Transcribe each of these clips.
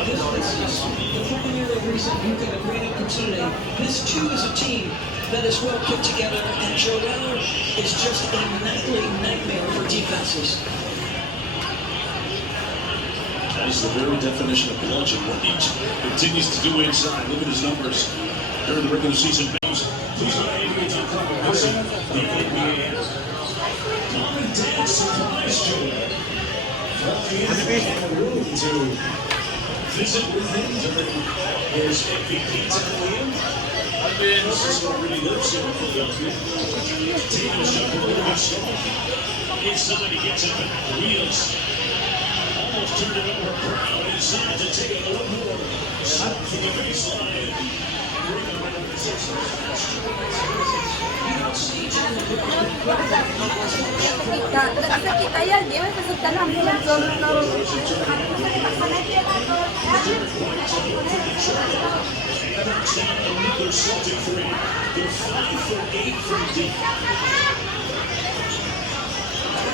The final year of recent, you've got a great opportunity. This too is a team that is well put together, and Joel is just a nightly nightmare for defenses. That is the very definition of bludgeon. What he continues to do inside. Look at his numbers during the regular season games. Please go ahead and to the NBA. Mom and Dad surprised Joel. Room to visit with him during his MVP time. This is what really lives in Philadelphia. Tatum's got a little bit strong. Inside, he gets it back. Wheels. Almost turned it over. Brown inside to take a one more. Shot from the baseline. Kita yan, di ba? Kasagta lang nila. Another Celtic three. They're 5 for 8 from deep.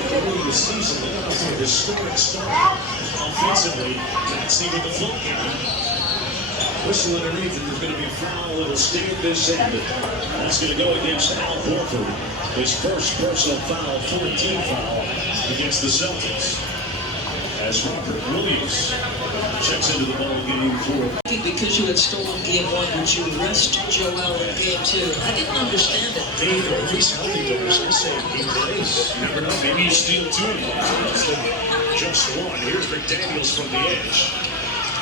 Early in the season, they got off to a historic start offensively. Can't see with the full game. Whistle underneath, and there's going to be a foul. It'll stay at this end. That's going to go against Al Horford. His first personal foul, 14 foul against the Celtics. As Robert Williams checks into the ball game for. Because you had stolen game one, would you rest Joel in game two? I didn't understand it. If he's healthy, Doris, I say he plays. You never know. Maybe you steal two. Just one. Here's McDaniels from the edge.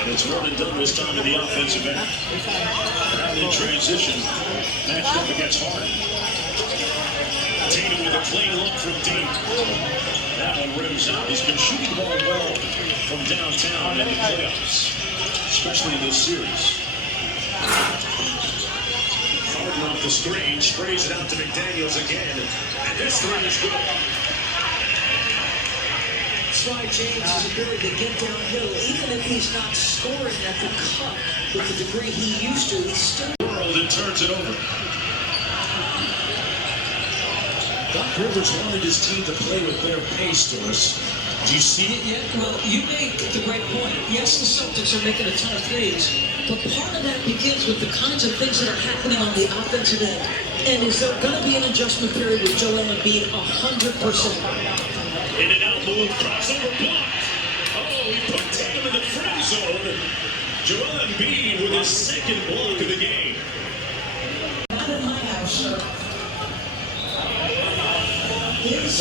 And it's one and done this time in the offensive end. Brown in transition. Matched up against Harden. Tatum with a clean look from deep. That one rims out. He's been shooting the ball well from downtown in the playoffs, especially in this series. Harden off the screen, sprays it out to McDaniels again, and this three is good. That's why James' ability to get downhill, even if he's not scoring at the cup with the degree he used to, he's still. World and turns it over. Doc Rivers wanted his team to play with their pace, Doris. Do you see it yet? Well, you make the great point. Yes, the Celtics are making a ton of threes, but part of that begins with the kinds of things that are happening on the offensive end. And is there going to be an adjustment period with Joel Embiid 100%? In and out move, crossover block. Oh, he put Tatum in the friend zone. Joel Embiid with his second block of the game. Not in my house, sir. His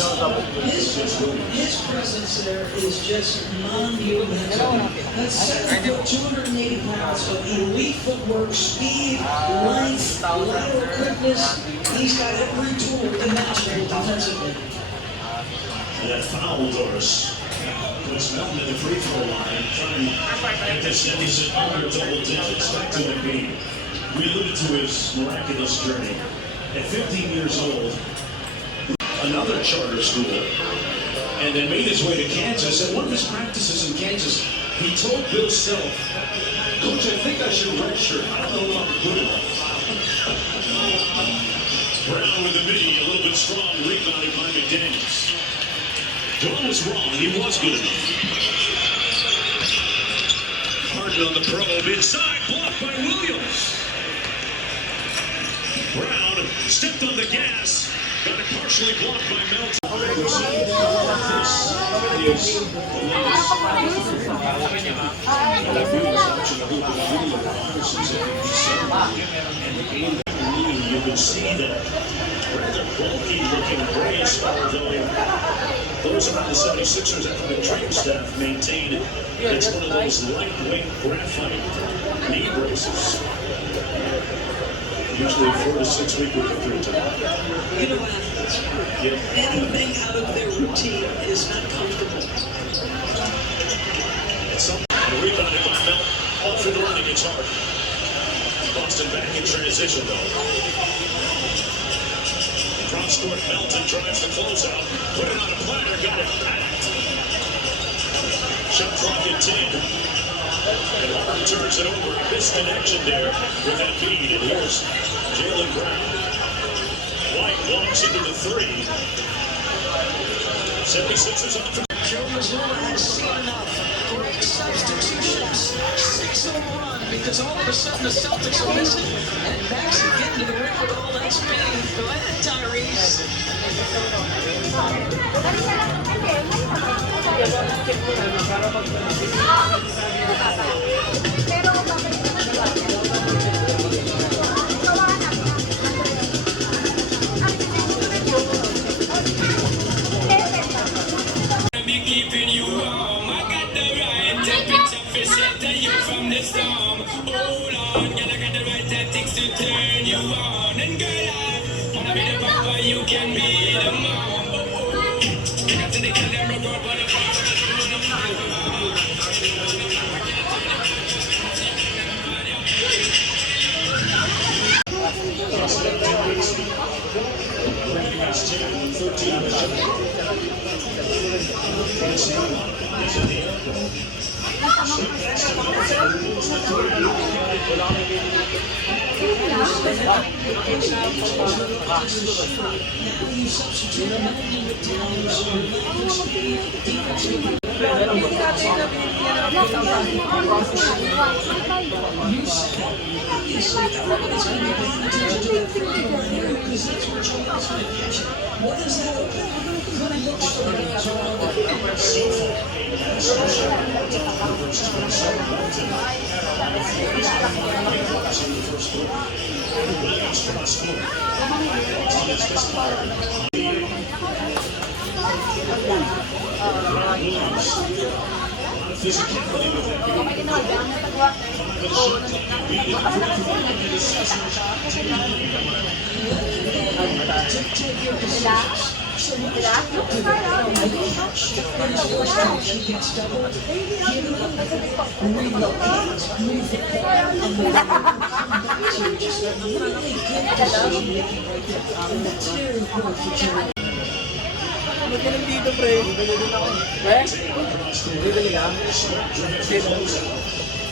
presence there is just monumental. That's 7 foot, 280 pounds of elite footwork, speed, length, lateral quickness. He's got every tool imaginable defensively. And that foul, Doris, puts Melton in the free throw line, trying to get this end. He's under double digits. Back to Embiid. We alluded to his miraculous journey. At 15 years old, another charter school, and then made his way to Kansas. At one of his practices in Kansas, he told Bill Self, "Coach, I think I should redshirt. I don't know if I'm good enough." Brown with the midi, a little bit strong, rebounded by McDaniels. Joel was wrong. He was good enough. Harden on the probe, inside, blocked by Williams. Brown stepped on the gas. Got it partially blocked by Melton. This is the latest. And I feel was watching a little bit of video of Anderson's in December. And the game you can see that rather bulky looking gray star, though those around the 76ers athletic training staff maintain it's one of those lightweight graphite knee braces. Usually 4 to 6 week recovery time. You know, athletes, anything out of their routine is not comfortable. And rebounded by Melt. Off for the run against Harden. Boston back in transition, though. Cross court, Melton drives the closeout. Put it on a platter, got it packed. Shot clock at 10. And Harden turns it over. Misconnection there with that lead. And here's Jaylen Brown. White walks into the three. 76ers on for Joe Mazzulla has seen enough. Great substitutions. makes it a run because all of a sudden the Celtics are missing, and Maxey getting to the rim with all that speed. Go ahead, Tyrese. Keeping you warm, I got the right temperature for shelter you from the storm. Hold on, girl, I got the right tactics to turn you on. And girl, I wanna be the papa, you can be the mom. Got to the camera, go for the What is that open?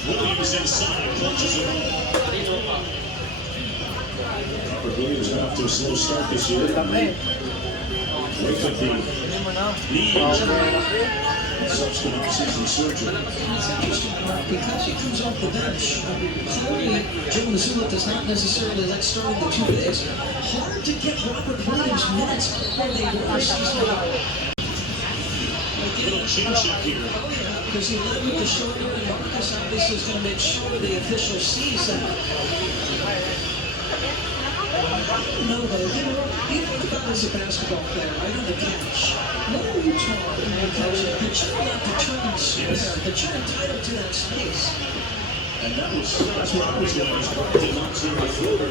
Williams inside, punches it up. Robert Williams got off to a slow start this year. Wake up the subsequent season surgery. It's interesting, Mark, because he comes off the bench. Clearly, Joe Mazzulla does not necessarily like starting the two bigs. Hard to get Robert Williams minutes where they were season. Little change-up here. Because he led with the shoulder, and Marcus obviously is going to make sure the official sees that. No, though, you think about as a basketball player, right on the couch. What are you taught when you're coaching? That you're not determined square, that you're entitled to that space. And that's where I was going. He's trying to not clear the floor.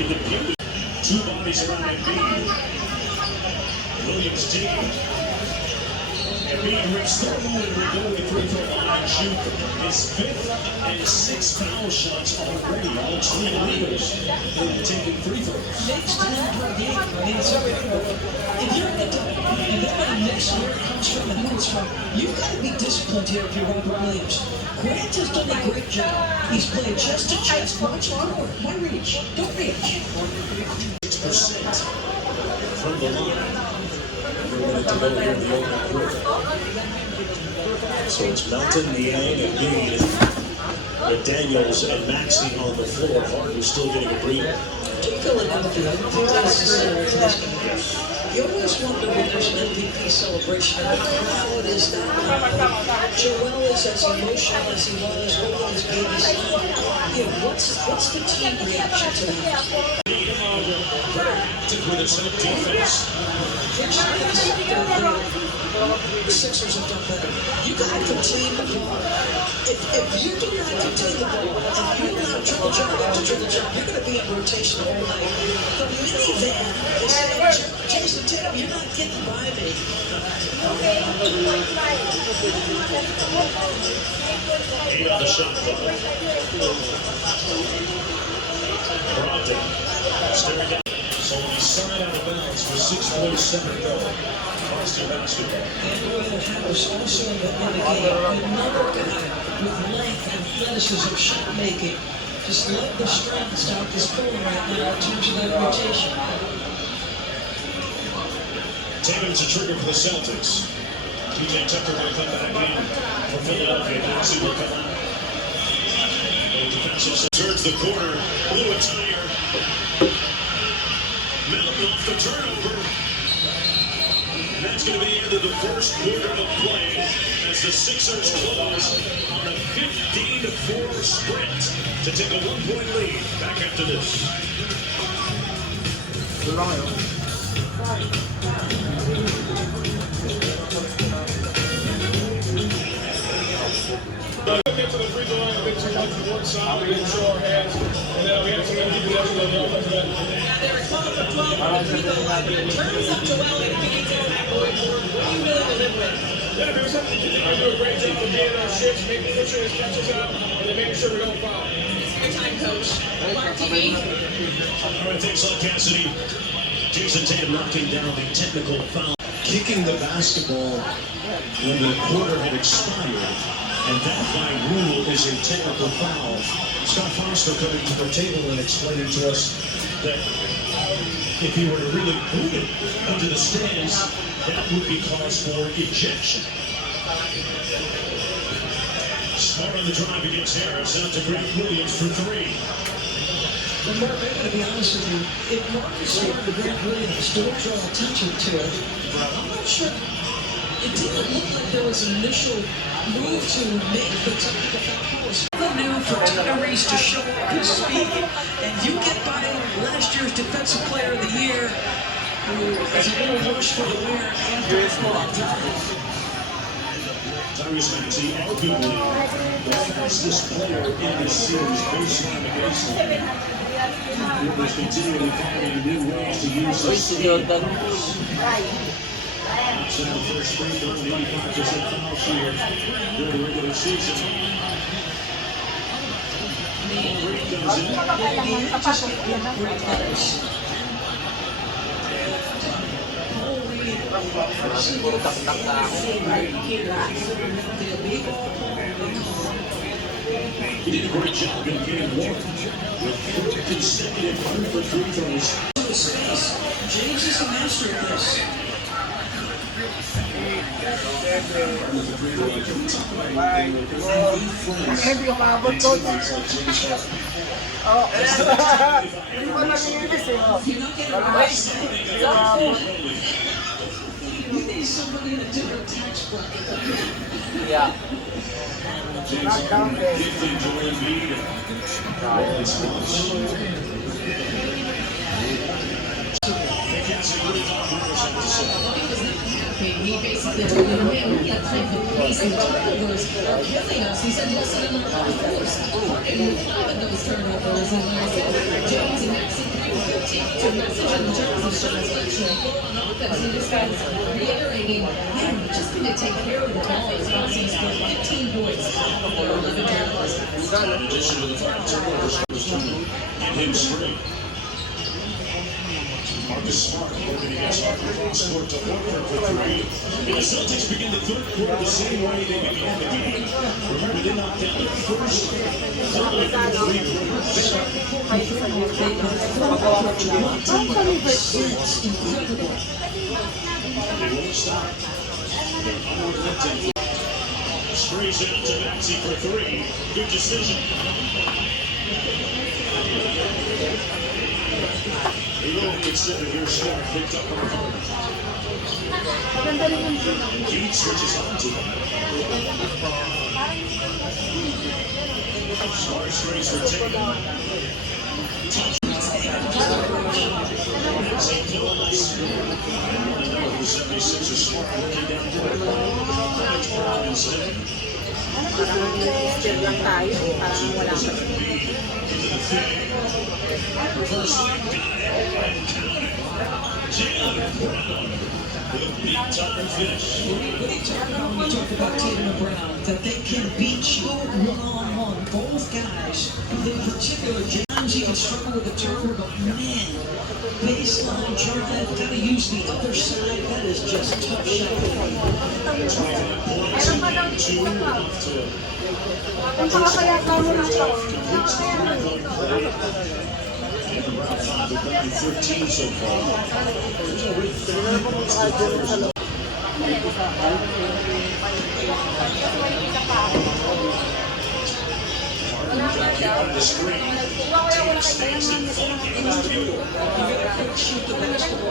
In the beauty. Two bodies around Embiid. Williams taking. Embiid rips through and will go to the free throw line and shoot his fifth and sixth foul shots already. All three leaders in taking free throws. Makes 10 per game. I mean, it's incredible. If you're going to nobody next where it comes from and who it's from, you've got to be disciplined here if you're Robert Williams. Grant has done a great job. He's played chest to chest. Watch forward. Why reach? Don't reach. 6% from the line. Minute to go here in the opening quarter. So it's Melton, Niang, and Embiid with Daniels and Maxey on the floor. Harden still getting a breather. Do you feel an empathy? I don't think that's necessary for this game. You always wonder when there's an MVP celebration and what the crowd is that Joel is as emotional as he was holding his baby son. What's the team reaction to that? With his own defense. The Sixers have done better. You got to contain the ball. If you do not contain the ball, if you allow dribble jump after dribble jump, you're going to be in rotation all night. The minivan is saying, Jason Tatum, you're not getting by me. Eight on the shot clock. Brogdon staring down. So he's side out of bounds for 6.7 to go. Boston basketball. And Harris also in the game, another guy with length, athleticism, shot making. Just love the strength stock is pulling right now in terms of that rotation. Tatum's a trigger for the Celtics. PJ Tucker will come back in for Philadelphia. Maxey will come out. Defensive turns the corner. Lewis Tire. Melton off the turnover. And that's going to be the end of the first quarter of play as the Sixers close on a 15-4 sprint to take a 1-point lead. Back after this. Get to the free throw line a bit too much on one side. We didn't show our hands, and then we had some other people that on the offensive end. They're 12 for 12 on the free throw line, but in terms of Joel Embiid on that going forward, what are you willing to live with? Yeah, there's something you think we do a great job of getting our shifts, making sure his catches out, and then making sure we don't foul. It's your time, Coach. Mark TV. All right, thanks a lot, Cassidy. Jason Tatum knocking down the technical foul. Kicking the basketball when the quarter had expired, and that by rule is a technical foul. Scott Foster coming to the table and explaining to us that if he were to really boot it into the stands, that would be cause for ejection. Smart on the drive against Harris, out to Grant Williams for three. But Mark, I gotta be honest with you, if Marcus Smart and Grant Williams don't draw attention to it, I'm not sure. It didn't look like there was an initial move to make the technical foul calls. New for Tyrese to show up his speed, and you get by last year's Defensive Player of the Year, who is a little worse for the wear after that time. Tyrese Maxey, arguably the fastest player in this series baseline against him. Rivers continually finding new ways to use his speed. So the first free throw, 85% foul share during the regular season. Reed goes He did a great job in game one with 4 consecutive free throws. James is a master of this. Hindi ko maabot ko. Oh. Hindi ko nangyayabis eh. You need somebody in a different tax bracket. Yeah. Not down there. Joel Embiid. He basically told him, man, we got time for police and turnovers are killing us. He said, listen, I'm not forced. And we have those turnovers. And I said, James and Maxey 3 to message in terms of shots actually on offense. And this guy's reiterating, man, we're just going to take care of the ball as well as he scored 15 points for 11 turnovers. In addition to the 5 turnovers, and him straight. Marcus Smart working against Harper Crosscourt to Horford for 3. And the Celtics begin the third quarter the same way they began the game. Remember, they knocked down the first 5 3-pointers. They won't stop. They're unrelenting. Sprays it out to Maxey for 3. Good decision. He really considered here Smart picked up on the corner. Heat switches on to him. Smart strays for Tatum. St. Phillips. Number 76 is Smart looking down the court. It's Brown instead. Still lang tayo. Parang wala pa. Big time finish. What are you talking about when you talk about Tatum and Brown? That they can beat you one-on-one. Both guys, in particular, James, he can struggle with the turnover, but man, baseline drive, gotta use the other side. That is just tough shot. 25 points and 2 enough to Kung kakayata mo na ito. and around 5 of them 13 so far. There's already 30 points in the players. On the screen, Davis fakes it, funky, and it's beautiful. Shoot the basketball.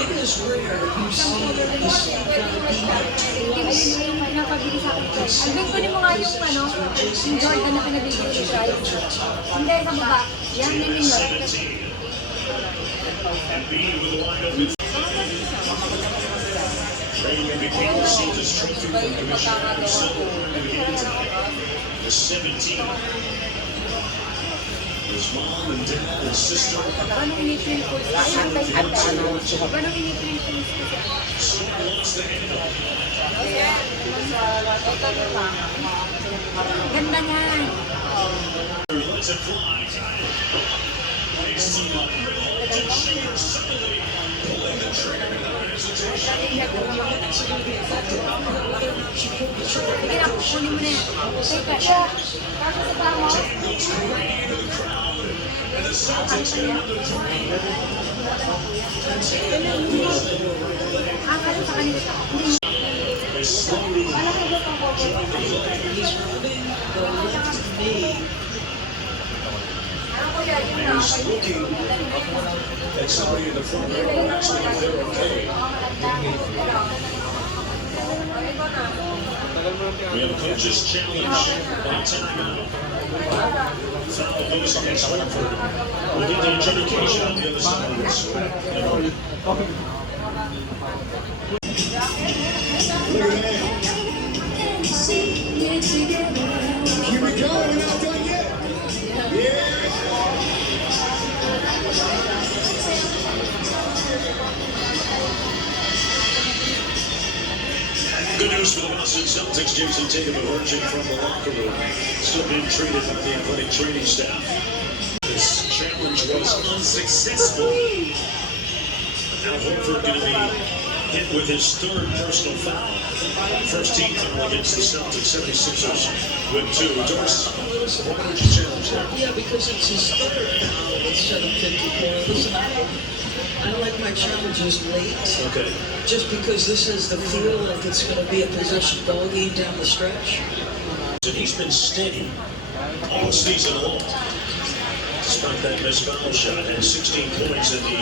It is rare you see the same kind of twice. Pinapabili sa akin. Hanggang kunin mo nga yung ano, yung Jordan na pinabibili ni Bryce. Hindi, sa baba. Yan, yan yun. 17. Embiid with a wide open. Trey became received his trophy from Commissioner Silver in the game tonight. The 17. His mom and dad and sister. Paano iniprint ko? Paano iniprint ko? Smart lost the handle. Ganda niya. Lets it fly. Makes the Milton shooter suddenly pulling the trigger in the hesitation. Sige na, kunin mo na yan. Teka, siya. Kasi sa tama. Goes Brady into the crowd. And the Celtics get another three. Kasi sa kanila. They slowly He's running the left knee. and he's looking at somebody in the front row asking if they're okay. We have a coach's challenge on timeout. Foul goes against Hartford. We'll get the adjudication on the other side of this. Here we go, we're not done yet. Yeah. Good news for the Boston Celtics. Jason Tatum emerging from the locker room. Still being treated by the athletic training staff. This challenge was unsuccessful. Now Horford going to be hit with his third personal foul. First team foul against the Celtics. 76ers with 2. Doris, what would you challenge there? Yeah, because it's his third now instead of 54. Listen, I like my challenges late. Okay. Just because this has the feel like it's going to be a possession ball game down the stretch. And he's been steady all season long. Despite that missed foul shot, had 16 points in the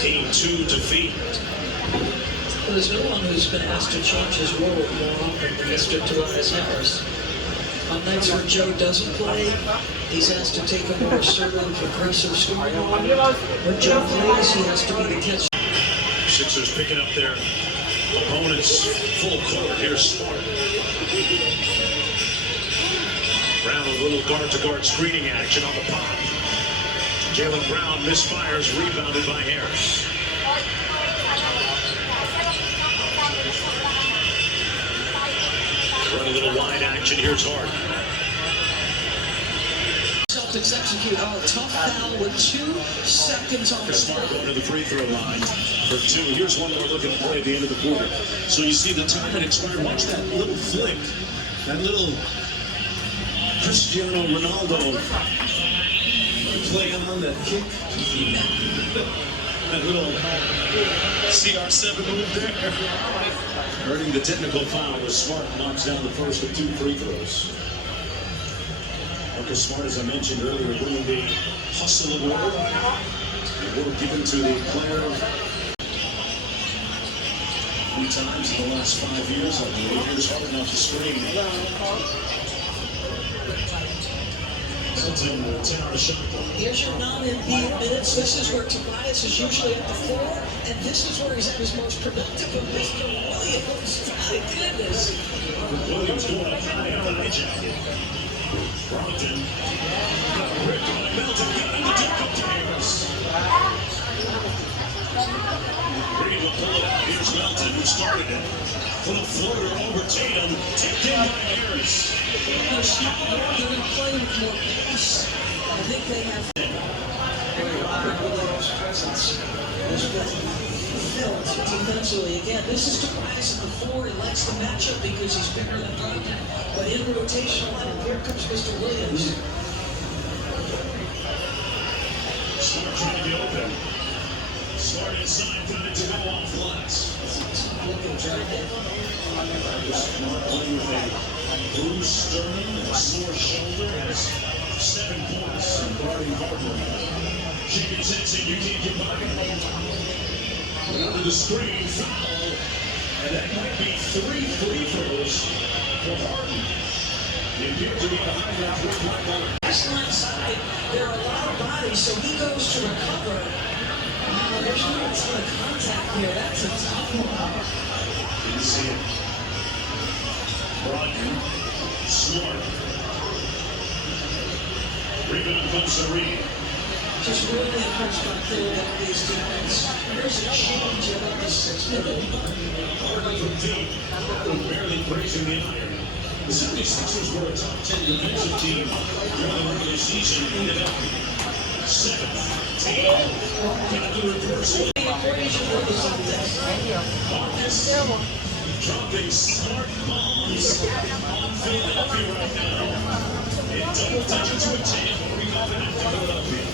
Game 2 defeat. Well, there's no one who's been asked to change his role more often than Mr. Tobias Harris. On nights where Joe doesn't play, he's asked to take a more assertive, aggressive scoring role. When Joe plays, he has to be the catcher. Sixers picking up their opponents full court. Here's Smart. Brown with a little guard-to-guard screening action on the pop. Jaylen Brown misfires, rebounded by Harris. Run a little wide action. Here's Harden. Celtics execute. Oh, tough foul with 2 seconds on the Smart clock. going to the free throw line for 2. Here's one more look at play at the end of the quarter. So you see the time that expired. Watch that little flick. That little Cristiano Ronaldo play on that kick. That little CR7 move there. Earning the technical foul as Smart knocks down the first of 2 free throws. Marcus Smart, as I mentioned earlier, bringing the hustle award. The award given to the player 3 times in the last 5 years. I believe. Here's Harden off the screen. Tilton will tear a shot. Here's your non-Embiid minutes. This is where Tobias is usually at the 4, and this is where he's at his most productive with Mr. Williams. My goodness. Williams going up high on the hijack. Brogdon got ripped by Melton. Got him to take up to Harris. Green will pull it out. Here's Melton, who started it. Little floater over Tatum. Tipped in by Harris. They're small. They're going to play with more pace. I think they have Robert Williams' presence has been felt defensively. Again, this is Tobias at the 4. He likes the matchup because he's bigger than Brogdon. But in rotation lineup, here comes Mr. Williams. Smart trying to get open. Smart inside, got it to go off glass. Looking trying to Smart playing with a Bruce Sterling, a sore shoulder, has 7 points in guarding Harden. Jenkins hits it, you can't get by. Under the screen, foul. And that might be 3 free throws for Harden. They appear to be behind that 3-point line. Baseline side, there are a lot of bodies, so he goes to recover. There's not a ton of contact here. That's a tough one. Didn't see it. Brogdon, Smart. Rebound comes to Reed. Just really impressed by Philadelphia's defense. There's a change at about the 6-minute mark. Harden from deep, though barely breaking the iron. The 76ers were a top 10 defensive team during the regular season. Ended up 7th team. Got the reversal. The equation for the Celtics. Marcus dropping smart bombs on Philadelphia right now. In double digits with 10. We got it after Philadelphia.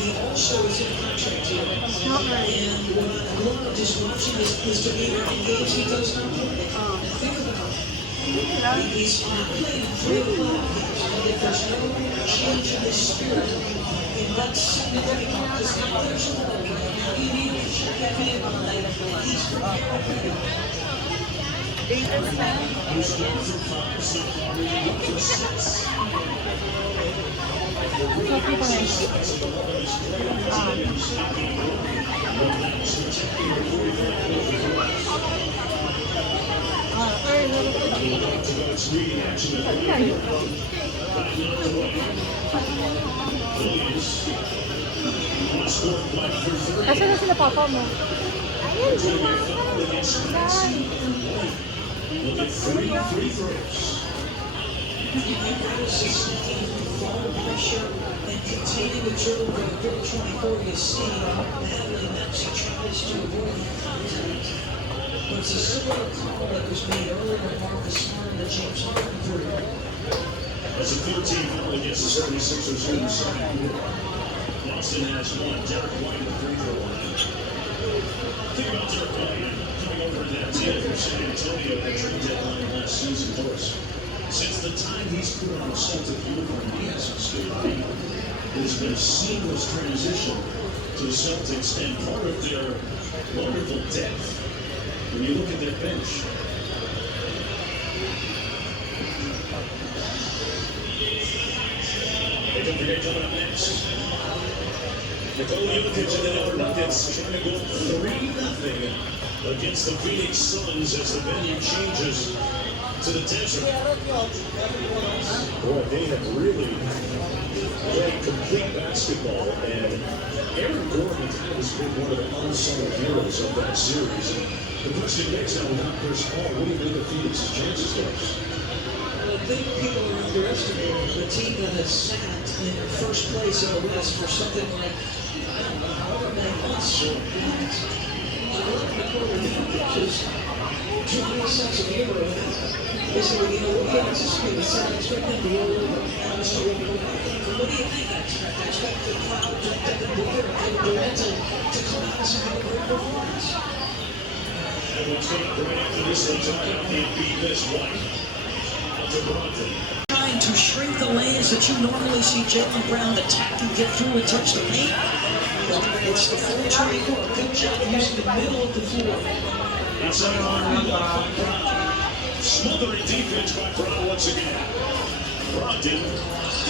He also is in contract here. And what I love just watching his demeanor in games he does not play. Think about it. He's playing 3 playoff games, and if there's no change in his spirit, and that's significant because now there's a little bit. Now you need to check in on that. He's prepared. Who's 1 for 5 so far? Really 1 for 6. Asa na sila papa mo? Ayan, Look at 3 free throws. Follow pressure and continue to dribble the grip 24 you see. Natalie Maxey tries to avoid the contact. But it's a similar call that was made earlier by Marcus Smart and the James Harden three. That's a 13 foul against the 76ers in the second quarter. Boston has 1. Derek White, the free throw line. Think about Derek White coming over to that deal for San Antonio at the trade deadline last season for us. Since the time he's put on a Celtic uniform, he hasn't stood out. It has been a seamless transition to the Celtics and part of their wonderful depth when you look at their bench. And don't forget coming up next, Nikola Jokic and the Denver Nuggets trying to go 3-0 against the Phoenix Suns as the venue changes to the desert. Boy, they have really played complete basketball, and Aaron Gordon kind of has been one of the unsung heroes of that series. And the question begs now, without Chris Paul, what do you think of Phoenix's chances, guys? I think people are underestimating the team that has sat in first place in the West for something like, I don't know, however many months. I love Nikola Jokic's trying sense of humor. They say, well, you know, what do you anticipate? It's not expecting to roll over. Mr. What do you think I expect? I expect the crowd to take the Durant to come out and have a great performance. what's coming up right after this one, talking about the beat this white. To Brogdon. Trying to shrink the lanes that you normally see Jaylen Brown attack and get through and touch the paint. But it's the full triangle. Good job using the middle of the floor. Inside arm by Brown. Smothering defense by Brown once again. Brogdon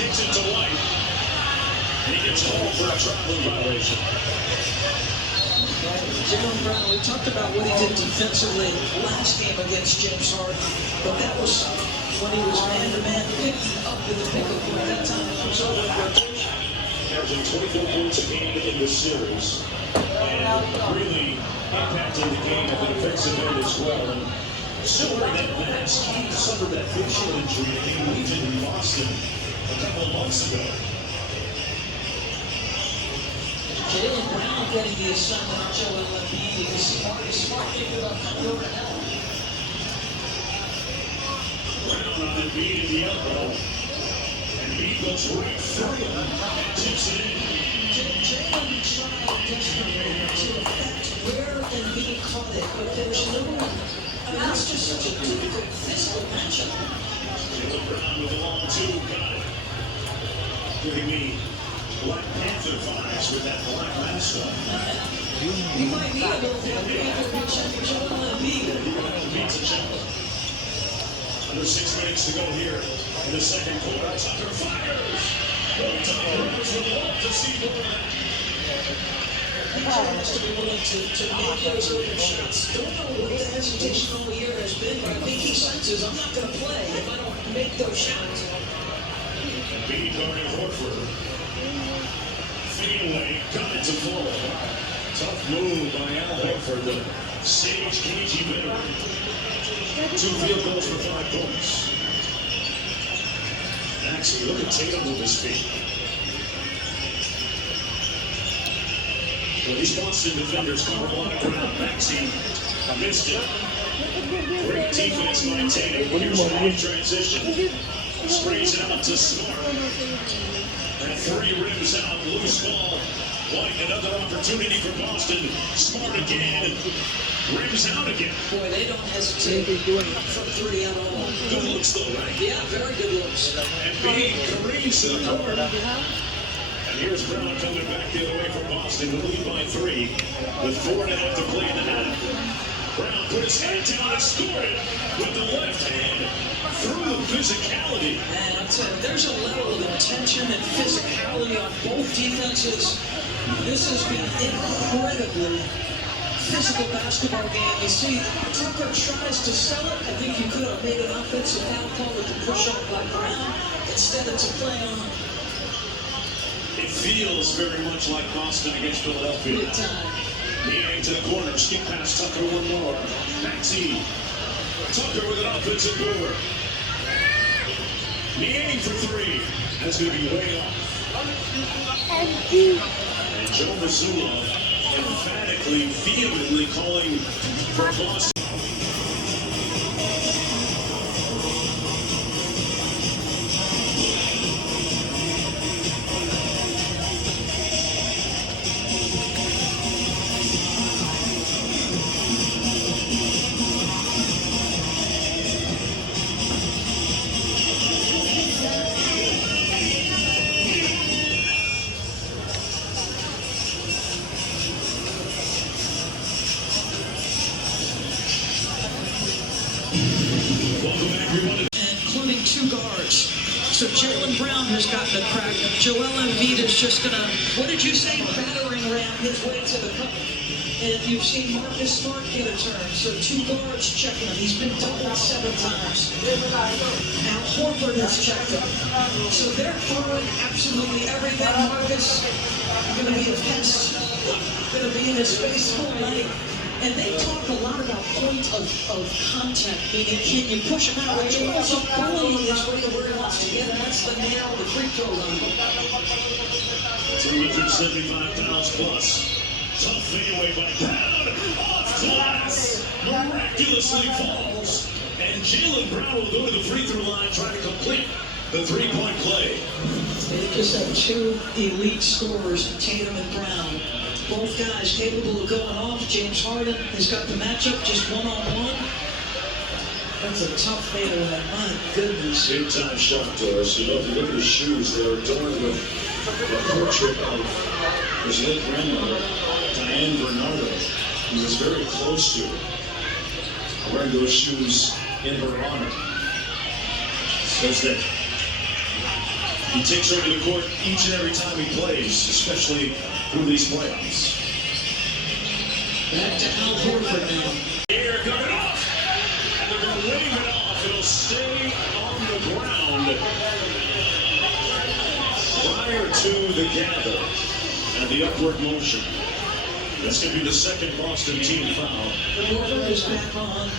kicks it to White. And he gets called for a traveling violation. Jaylen Brown, we talked about what he did defensively last game against James Harden, but that was when he was man-to-man picking up in the pickup. At that time, it was over in rotation. Averaging 24 points a game in the series. And really impacting the game at the defensive end as well. And still wearing that mask, he suffered that facial injury that he moved in Boston a couple of months ago. Jaylen Brown getting the assignment on Joel Embiid. Smart picked it up coming over to help. Brown on the beat at the elbow. And he goes right through him and tips it in. Jaylen tried desperately to affect where Embiid caught it, but there's no one. I mean, that's just such a difficult physical matchup. Jaylen Brown with a long two, got it. Giving me Black Panther vibes with that black mask on. You might need a little bit of Joel Embiid. Beats a jumper. Under 6 minutes to go here in the second quarter. Tucker fires. Tucker would love to see more of that. He has to be willing to make those open shots. Don't know what the hesitation all year has been, but I think he senses I'm not going to play if I don't make those shots. Embiid guarding Horford. Fade away, got it to fall. Tough move by Al Horford, the Sage cagey veteran. 2 field goals for 5 points. Maxey, look at Tatum with his feet. Well, these Boston defenders cover a lot of ground. Maxey missed it. Great defense by Tatum. Here's a long transition. Sprays it out to Smart. And 3 rims out, loose ball. White, another opportunity for Boston. Smart again. Rims out again. Boy, they don't hesitate from 3 at all. Good looks though, right? Yeah, very good looks. And B careens to the corner. And here's Brown coming back the other way for Boston. The lead by 3 with 4.5 to play in the half. Brown put his hand down and scored it with the left hand through the physicality. And I'm telling you, there's a level of intention and physicality on both defenses. This has been incredibly physical basketball game. You see, Tucker tries to sell it. I think you could have made an offensive foul call with the push-up by Brown. Instead, it's a play on. It feels very much like Boston against Philadelphia. Good time. Niang to the corner, skip past Tucker one more. Maxey. Tucker with an offensive board. Niang for 3. That's going to be way off. And Joe Mazzulla emphatically, vehemently calling for Boston. Including 2 guards. So Jaylen Brown has gotten a crack. Joel Embiid is just going to, what did you say, battering ram his way to the cup. And you've seen Marcus Smart get a turn. So 2 guards checking him. He's been doubled 7 times. Al Horford has checked him. So they're throwing absolutely everything. Marcus going to be a pest. Going to be in his face all night. And they talk a lot about point of contact, meaning can you push him out? Joel's bullying his way to where he wants to get, and that's the nail of the free throw line. 275 pounds plus. Tough fadeaway by Brown. Off glass. Miraculously falls. And Jaylen Brown will go to the free throw line trying to complete the 3-point play. They just have 2 elite scorers, Tatum and Brown. Both guys capable of going off. James Harden has got the matchup just one-on-one. That's a tough fatal, my goodness. Big time shot, Doris. You love to look at his shoes. They're adorned with a portrait of his late grandmother, Diane Bernardo, who was very close to her, wearing those shoes in her honor. Says that he takes her to the court each and every time he plays, especially through these playoffs. Back to Al Horford now. Here coming off, and they're going to wave it off. It'll stay on the ground prior to the gather and the upward motion. That's going to be the second Boston team foul. Horford is back on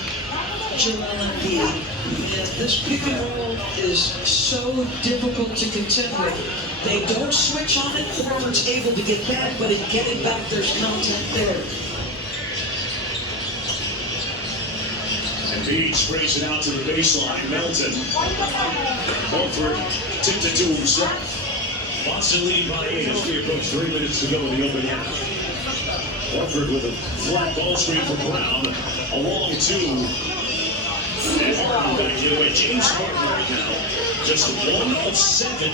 Joel Embiid. And this pick and roll is so difficult to contend with. They don't switch on it. Horford's able to get back, but in getting back, there's contact there. Embiid sprays it out to the baseline. Melton. Horford tipped it to himself. Boston leading by 8 as we approach 3 minutes to go in the open half. Horford with a flat ball screen for Brown. A long two. And Harden back the other way. James Harden right now. Just 1 of 7.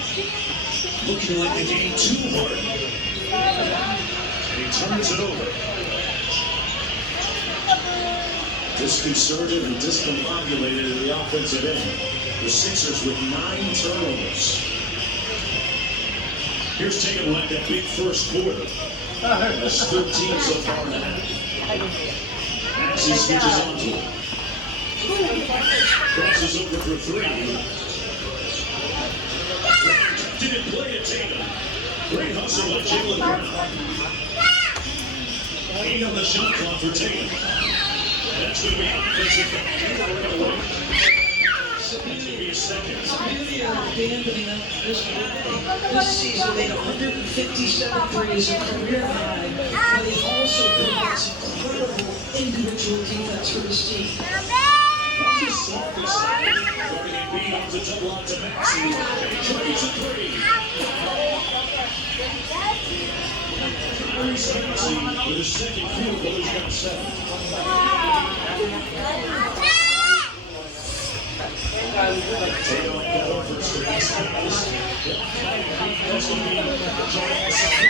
Looking like the game to Harden. And he turns it over. Disconcerted and discombobulated in the offensive end. The Sixers with 9 turnovers. Here's Tatum like that big first quarter. That's 13 so far now. As he switches onto it. Crosses over for 3. Didn't play it, Tatum. Great hustle by Jaylen Brown. 8 on the shot clock for Tatum. That's going to be offensive foul. That's going to be a second. It's the beauty of abandoning up this guy. This season made 157 threes, a career high, but he also provides incredible individual defense for his team. Embiid on the double on to Maxey. And he tries a 3. Tyrese Maxey with his second field goal. He's got 7. Take off the Horford to That's going to be Jonas. How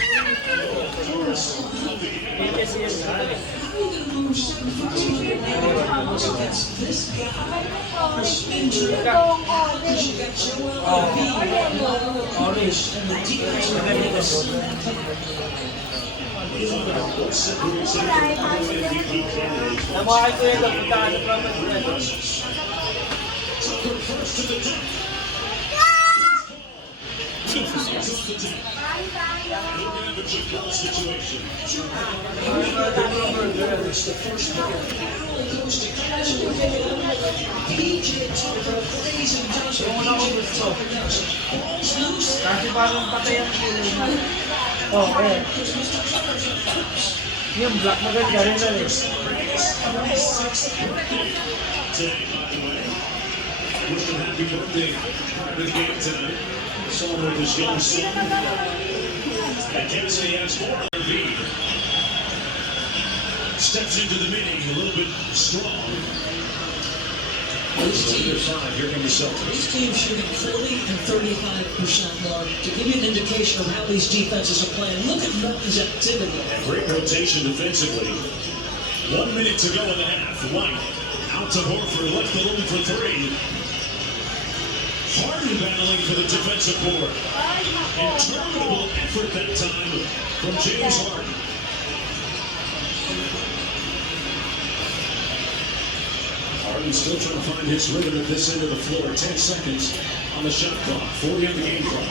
are you going to move 7 pounds against this guy? This injury. Because you got Joel Embiid and the defense are going to cement What separates him from other MVP candidates? Tucker first to the deck. We're going to have a chip ball situation. the first player. Allen goes to catch it with DJ Tucker plays and does what DJ Tucker does. Ball's loose. Kasi parang patay ang oh, eh. Yung black maganda rin na rin. Today, by the way, wish him happy birthday. Good game tonight. Celebrate his young son. And Kansas City has 4 on Embiid. Steps into the meeting a little bit strong. These teams, Here come the Celtics. these teams shooting 40 and 35% mark. To give you an indication of how these defenses are playing, look at Melton's activity. And great rotation defensively. 1 minute to go in the half. White out to Horford, left alone for 3. Harden battling for the defensive board. Interminable effort that time from James Harden. Harden still trying to find his rhythm at this end of the floor. 10 seconds on the shot clock. 40 on the game clock.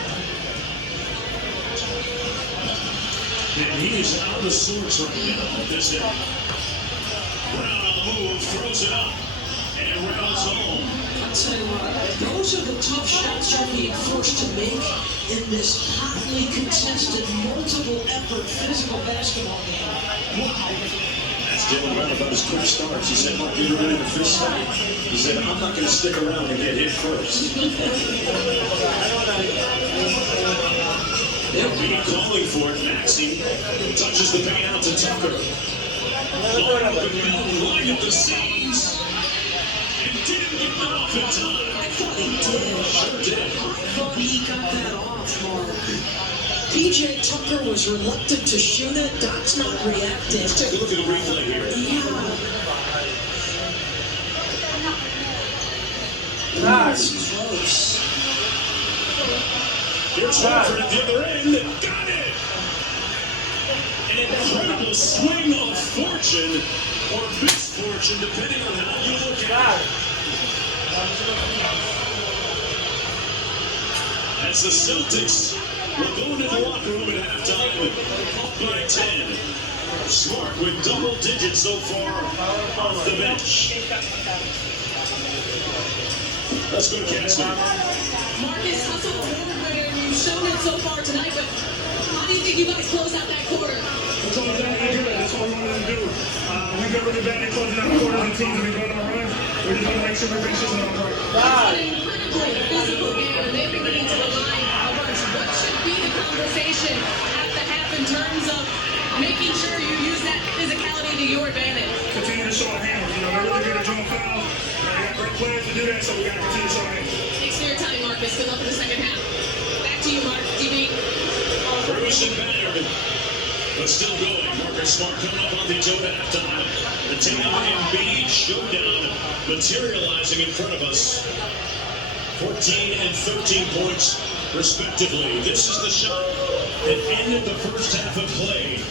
And he is out of sorts right now at this end. Brown on the move, throws it up, and it rounds home. I'll tell you what, those are the tough shots you're being forced to make in this hotly contested, multiple effort physical basketball game. Wow. That's Jaylen Brown about his quick starts. He said, look, you're in the fifth start. He said, I'm not going to stick around and get hit first. They're Embiid calling for it. Maxey touches the paint out to Tucker. Line open Melton, lined at the seams. And didn't get it off in time. I thought he did. Sure did. I thought he got that off, Mark. PJ Tucker was reluctant to shoot it. Doc's not reacting. Let's take a look at the replay here. Yeah. That's close. Here's Horford at the other end. Got it! An incredible swing of fortune or misfortune, depending on how you look at it. As the Celtics will go into the locker room at halftime, up by 10. Smart with double digits so far off the bench. Let's go to Casper. Marcus hustled forward winner. You've shown it so far tonight, but how do you think you guys close out that quarter? That's all we wanted to do. That's what we wanted to do. We've been really bad at closing out quarters and teams have been going on runs. We just want to make sure we're making sure it's right. An incredibly physical game, and they've been getting to the line a bunch. What should be the conversation at the half in terms of making sure you use that physicality to your advantage? Continue to show our hands. You know, they're really good at drawing fouls. They got great players to do that, so we got to continue to show our hands. Thanks for your time, Marcus. Good luck in the second half. Back to you, Mark. TV. Bruce and battered, but still going. Marcus Smart coming up on the toe at halftime. The Tatum and Embiid showdown materializing in front of us. 14 and 13 points, respectively. This is the shot that ended the first half of play.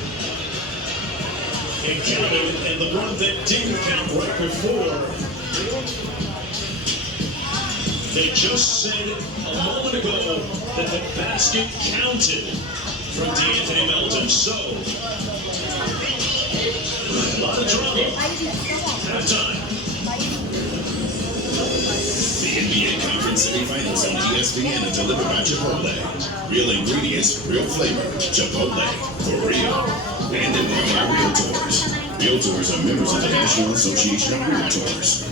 And counting, and the one that didn't count right before. They just said a moment ago that the basket counted from DeAnthony Melton. So, a lot of drama. Halftime. The NBA Conference Semifinals on ESPN are delivered by Chipotle. Real ingredients, real flavor. Chipotle, for real. And they run by Realtors. Realtors are members of the National Association of Realtors.